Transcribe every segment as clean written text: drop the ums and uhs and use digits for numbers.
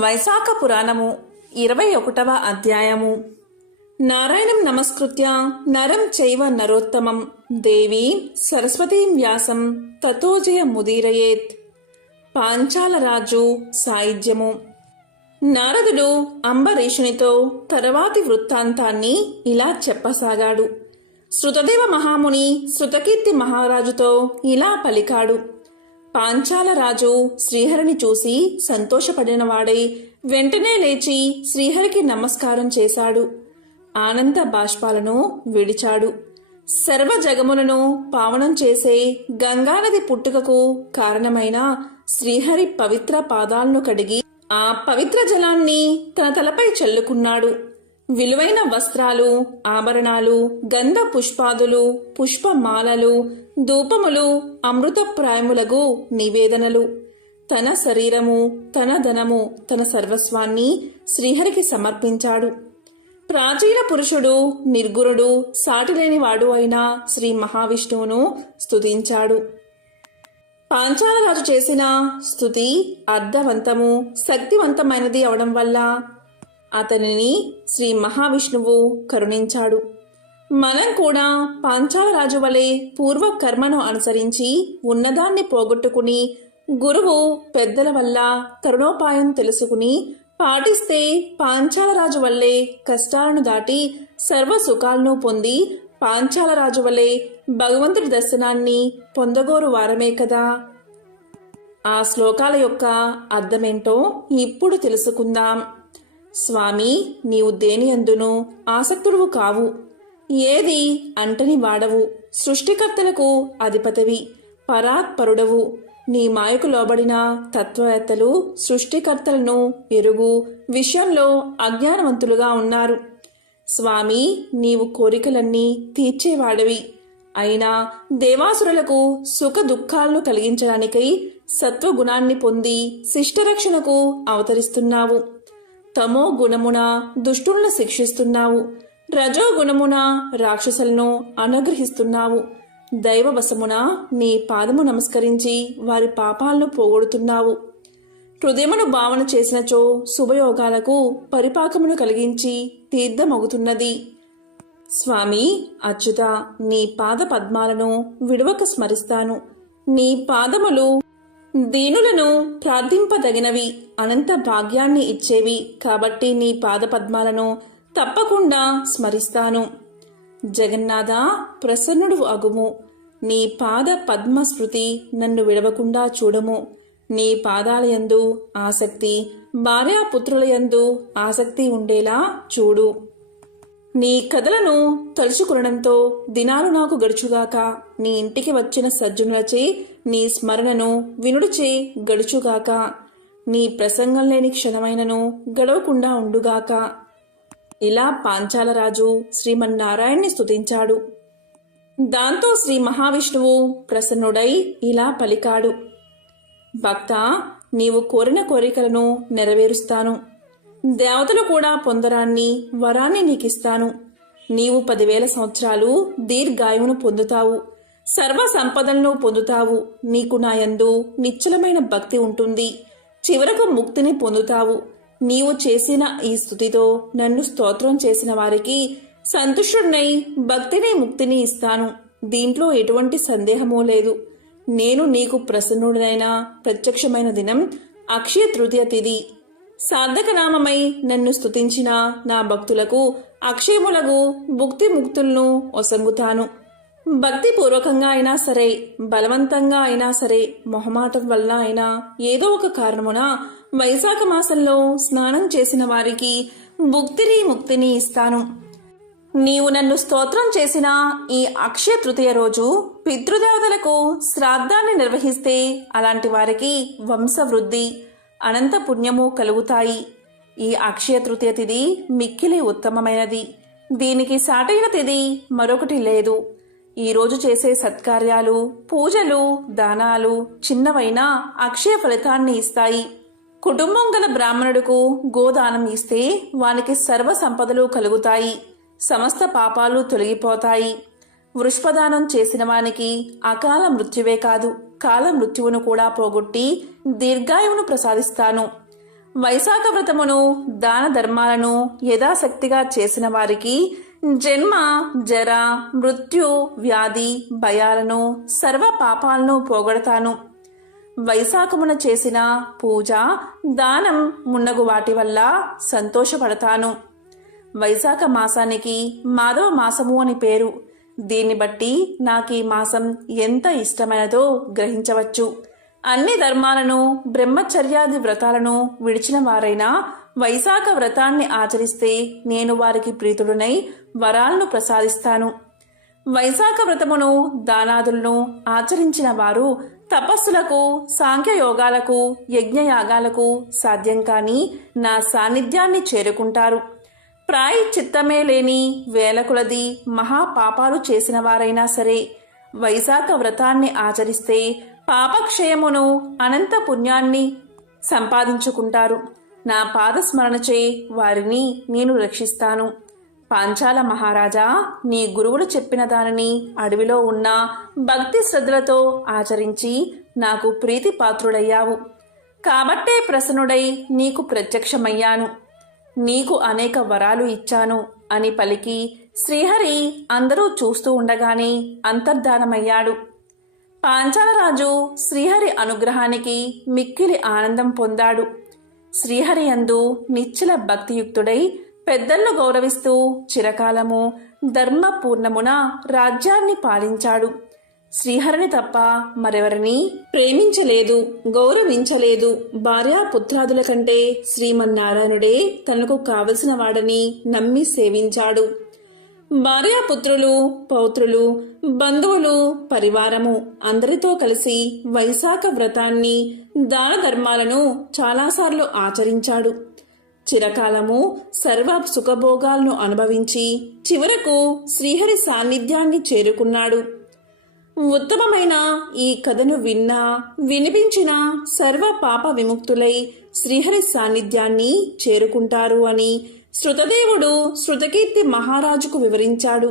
వైశాఖ పురాణము 21వ అధ్యాయము. నారాయణం నమస్కృత్య నరం చైవ నరోత్తమం దేవీం సరస్వతీం వ్యాసం తతో జయముదీరయేత్. పాంచాల రాజు సాయుధ్యము. నారదుడు అంబరీషునితో తర్వాతి వృత్తాంతాన్ని ఇలా చెప్పసాగాడు. శృతదేవ మహాముని శృతకీర్తి మహారాజుతో ఇలా పలికాడు. పాంచాల రాజు శ్రీహరిని చూసి సంతోషపడినవాడై వెంటనే లేచి శ్రీహరికి నమస్కారం చేశాడు. ఆనంద బాష్పాలను విడిచాడు. సర్వ జగములను పావనం చేసే గంగానది పుట్టుకకు కారణమైన శ్రీహరి పవిత్ర పాదాలను కడిగి ఆ పవిత్ర జలాన్ని తన తలపై చల్లుకున్నాడు. విలువైన వస్త్రాలు, ఆభరణాలు, గంధ పుష్పాదులు, పుష్పమాలలు, ధూపములు, అమృతప్రాయములగు నివేదనలు, తన శరీరము, తన ధనము, తన సర్వస్వాన్ని శ్రీహరికి సమర్పించాడు. ప్రాచీన పురుషుడు, నిర్గుణుడు, సాటిలేనివాడు అయిన శ్రీ మహావిష్ణువును స్తుతించాడు. పాంచాలరాజు చేసిన స్తుతి అర్థవంతము, శక్తివంతమైనది అవడం వల్ల అతనిని శ్రీ మహావిష్ణువు కరుణించాడు. మనం కూడా పాంచాలరాజు వలె పూర్వ కర్మను అనుసరించి ఉన్నదాన్ని పోగొట్టుకుని గురువు పెద్దల వల్ల తరుణోపాయం తెలుసుకుని పాటిస్తే పాంచాలరాజు వల్లే కష్టాలను దాటి సర్వ సుఖాలను పొంది పాంచాలరాజు వలె భగవంతుడి దర్శనాన్ని పొందగోరు వారమే కదా. ఆ శ్లోకాల యొక్క అర్థమేంటో ఇప్పుడు తెలుసుకుందాం. స్వామి, నీవు దేని అందును ఆసక్తుడువు కావు, ఏది అంటని వాడవు, సృష్టికర్తలకు అధిపతివి, పరాత్పరుడవు. నీ మాయకు లోబడిన తత్వవేత్తలు సృష్టికర్తలను ఎరుగు విషయంలో అజ్ఞానవంతులుగా ఉన్నారు. స్వామి, నీవు కోరికలన్నీ తీర్చేవాడవి. అయినా దేవాసురులకు సుఖ దుఃఖాలను కలిగించడానికై సత్వగుణాన్ని పొంది శిష్టరక్షణకు అవతరిస్తున్నావు. తమో గుణమున దుష్టులను శిక్షిస్తున్నావు. రజో గుణమున రాక్షసులను అనుగ్రహిస్తున్నావు. దైవవశమున నీ పాదము నమస్కరించి వారి పాపాలను పోగొడుతున్నావు. హృదయమును భావన చేసినచో శుభయోగాలకు పరిపాకమును కలిగించి తీర్థమగుతున్నది. స్వామి అచ్యుత, నీ పాద పద్మాలను విడువక స్మరిస్తాను. నీ పాదములు దీనులను ప్రార్థింపదగినవి, అనంత భాగ్యాన్ని ఇచ్చేవి కాబట్టి నీ పాదపద్మాలను తప్పకుండా స్మరిస్తాను. జగన్నాథ, ప్రసన్నుడు అగుము. నీ పాద పద్మస్మృతి నన్ను విడవకుండా చూడము. నీ పాదాలయందు ఆసక్తి, భార్యాపుత్రులయందు ఆసక్తి ఉండేలా చూడు. నీ కథలను తలుచుకునడంతో దినాలు నాకు గడుచుగాక. నీ ఇంటికి వచ్చిన సజ్జనులచే నీ స్మరణను వినుడిచే గడుచుగాక. నీ ప్రసంగం లేని క్షణమైనను గడవకుండా ఉండుగాక. ఇలా పాంచాలరాజు శ్రీమన్నారాయణ్ణి స్తుతించాడు. దాంతో శ్రీ మహావిష్ణువు ప్రసన్నుడై ఇలా పలికాడు. భక్త, నీవు కోరిన కోరికలను నెరవేరుస్తాను. దేవతలు కూడా పొందరాన్ని వరాన్ని నీకిస్తాను. నీవు 10,000 సంవత్సరాలు దీర్ఘాయువును పొందుతావు. సర్వ సంపదలను పొందుతావు. నీకు నాయందు నిశ్చలమైన భక్తి ఉంటుంది. చివరకు ముక్తిని పొందుతావు. నీవు చేసిన ఈ స్తుతితో నన్ను స్తోత్రం చేసిన వారికి సంతుష్టుడై భక్తిని ముక్తిని ఇస్తాను. దీంట్లో ఎటువంటి సందేహమూ లేదు. నేను నీకు ప్రసన్నుడైన ప్రత్యక్షమైన దినం అక్షయ తృతీయ తిథి. సార్థక నామమై నన్ను స్తుతించిన నా భక్తులకు అక్షయములకు భుక్తి ముక్తులను ఒసంగుతాను. భక్తిపూర్వకంగా అయినా సరే, బలవంతంగా అయినా సరే, మొహమాటం వల్ల అయినా ఏదో ఒక కారణమున వైశాఖ మాసంలో స్నానం చేసిన వారికి భుక్తిని ముక్తిని ఇస్తాను. నీవు నన్ను స్తోత్రం చేసిన ఈ అక్షయ తృతీయ రోజు పితృదేవతలకు శ్రాద్ధాన్ని నిర్వహిస్తే అలాంటి వారికి వంశవృద్ధి, అనంత పుణ్యము కలుగుతాయి. ఈ అక్షయ తృతీయ తిథి మిక్కిలి ఉత్తమమైనది. దీనికి సాటైన తిథి మరొకటి లేదు. ఈరోజు చేసే సత్కార్యాలు, పూజలు, దానాలు చిన్నవైనా అక్షయ ఫలితాన్ని ఇస్తాయి. కుటుంబం గల బ్రాహ్మణుడుకు గోదానం ఇస్తే వానికి సర్వ సంపదలు కలుగుతాయి. సమస్త పాపాలు తొలగిపోతాయి. వృష్పదానం చేసిన వానికి అకాల మృత్యువే కాదు, కాల మృత్యువును కూడా పోగొట్టి దీర్ఘాయువును ప్రసాదిస్తాను. వైశాఖ వ్రతమును దాన ధర్మాలను యథాశక్తిగా చేసిన వారికి జన్మ జర మృత్యు వ్యాధి భయాలను సర్వ పాపాలను పోగొడతాను. వైశాఖమున చేసిన పూజ దానం మున్నగు వాటి వల్ల సంతోషపడతాను. వైశాఖ మాసానికి మాధవ మాసము అని పేరు. దీన్ని బట్టి నాకు ఈ మాసం ఎంత ఇష్టమైనదో గ్రహించవచ్చు. అన్ని ధర్మాలను బ్రహ్మచర్యాది వ్రతాలను విడిచిన వారైనా వైశాఖ వ్రతాన్ని ఆచరిస్తే నేను వారికి ప్రీతుడునై వరాలను ప్రసాదిస్తాను. వైశాఖ వ్రతమును దానాదులను ఆచరించిన వారు తపస్సులకు సాంఖ్యయోగాలకు యజ్ఞయాగాలకు సాధ్యం కాని నా సాన్నిధ్యాన్ని చేరుకుంటారు. ప్రాయశ్చిత్తమే లేని వేలకులది మహాపాపాలు చేసిన వారైనా సరే వైశాఖ వ్రతాన్ని ఆచరిస్తే పాపక్షయమును అనంత పుణ్యాన్ని సంపాదించుకుంటారు. నా పాదస్మరణచే వారిని నేను రక్షిస్తాను. పాంచాల మహారాజా, నీ గురువులు చెప్పిన దానిని అడవిలో ఉన్న భక్తి శ్రద్ధలతో ఆచరించి నాకు ప్రీతి పాత్రుడయ్యావు. కాబట్టే ప్రసన్నుడై నీకు ప్రత్యక్షమయ్యాను. నీకు అనేక వరాలు ఇచ్చాను అని పలికి శ్రీహరి అందరూ చూస్తూ ఉండగానే అంతర్ధానమయ్యాడు. పాంచాలరాజు శ్రీహరి అనుగ్రహానికి మిక్కిలి ఆనందం పొందాడు. శ్రీహరి యందు నిశ్చల భక్తియుక్తుడై పెద్దలను గౌరవిస్తూ చిరకాలము ధర్మపూర్ణమున రాజ్యాన్ని పాలించాడు. శ్రీహరిని తప్ప మరెవరిని ప్రేమించలేదు, గౌరవించలేదు. భార్యాపుత్రాదుల కంటే శ్రీమన్నారాయణుడే తనకు కావలసిన వాడని నమ్మి సేవించాడు. భార్యాపుత్రులు, పౌత్రులు, బంధువులు, పరివారము అందరితో కలిసి వైశాఖ వ్రతాన్ని దాన ధర్మాలను చాలాసార్లు ఆచరించాడు. చిరకాలము సర్వ సుఖభోగాలను అనుభవించి చివరకు శ్రీహరి సాన్నిధ్యాన్ని చేరుకున్నాడు. ఉత్తమమైన ఈ కథను విన్నా వినిపించిన సర్వ పాప విముక్తులై శ్రీహరి సాన్నిధ్యాన్ని చేరుకుంటారు అని శృతదేవుడు శృతకీర్తి మహారాజుకు వివరించాడు.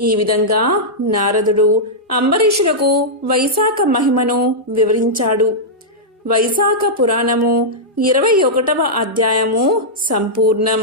ఈ విధంగా నారదుడు అంబరీషులకు వైశాఖ మహిమను వివరించాడు. వైశాఖ పురాణము 21వ అధ్యాయము సంపూర్ణం.